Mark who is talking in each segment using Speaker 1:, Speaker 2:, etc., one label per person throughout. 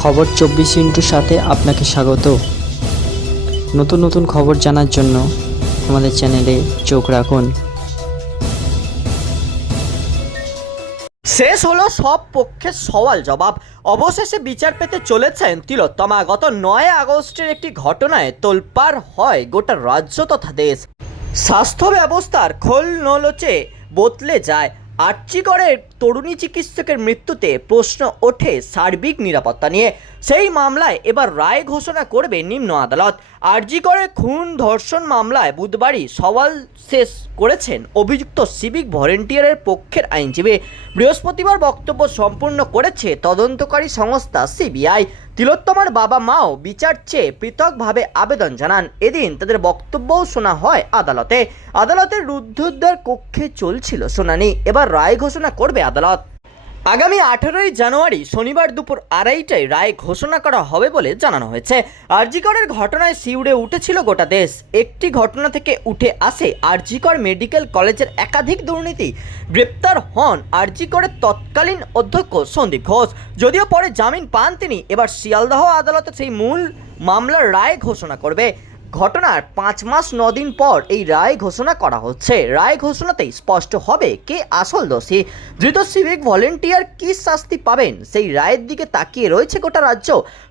Speaker 1: খবর চব্বিশ ইন্টুর সাথে আপনাকে স্বাগত। নতুন নতুন খবর জানার জন্য আমাদের চ্যানেলে চোখ রাখুন।
Speaker 2: শেষ হলো সব পক্ষের সওয়াল জবাব। অবশেষে বিচার পেতে চলেছেন তিলোত্তমা। গত নয় আগস্টের একটি ঘটনায় তোলপাড় হয় গোটা রাজ্য তথা দেশ। স্বাস্থ্য ব্যবস্থার খোল নলচে বদলে যায় আর্চিকরের তরুণী চিকিৎসকের মৃত্যুতে প্রশ্ন ওঠে সার্বিক নিরাপত্তা নিয়ে। সেই মামলায় এবার রায় ঘোষণা করবে নিম্ন আদালত। আরজি করে খুন ধর্ষণ মামলায় বুধবারই সওয়াল শেষ করেছেন অভিযুক্ত সিভিক ভলেন্টিয়ারের পক্ষের আইনজীবী। বৃহস্পতিবার বক্তব্য সম্পূর্ণ করেছে তদন্তকারী সংস্থা সিবিআই। তিলোত্তমার বাবা মাও বিচার চেয়ে পৃথকভাবে আবেদন জানান। এদিন তাদের বক্তব্যও শোনা হয় আদালতে। আদালতের রুদ্ধদ্বার কক্ষে চলছিল শুনানি। এবার রায় ঘোষণা করবে আদালত। আগামী আঠারোই জানুয়ারি শনিবার দুপুর আড়াইটায় রায় ঘোষণা করা হবে বলে জানানো হয়েছে। আরজিকরের ঘটনায় শিউড়ে উঠেছিল গোটা দেশ। একটি ঘটনা থেকে উঠে আসে আরজিকর মেডিকেল কলেজের একাধিক দুর্নীতি। গ্রেপ্তার হন আরজিকরের তৎকালীন অধ্যক্ষ সন্দীপ ঘোষ। যদিও পরে জামিন পান তিনি, এবার শিয়ালদহ আদালতে সেই মূল মামলার রায় ঘোষণা করবে। ঘটনার পাঁচ মাস দিন পর এই রায় ঘোষণা করা হচ্ছে। রায় ঘোষণাতেই স্পষ্ট হবে কে আসল দোষী। ধৃত সিভিক ভলেন্টিয়ার কি শাস্তি পাবেন? সেই রায়ের দিকে তাকিয়ে রয়েছে গোটা রাজ্য।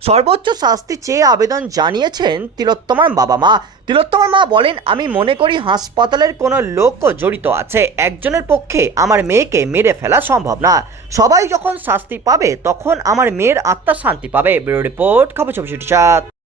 Speaker 2: সর্বোচ্চ শাস্তি চেয়ে আবেদন জানিয়েছেন তিলোত্তমার বাবা মা। তিলোত্তমার মা বলেন, আমি মনে করি হাসপাতালের কোনো লোকও জড়িত আছে। একজনের পক্ষে আমার মেয়েকে মেরে ফেলা সম্ভব না। সবাই যখন শাস্তি পাবে, তখন আমার মেয়ের আত্মা শান্তি পাবে। ব্যুরো রিপোর্ট, খবর সাত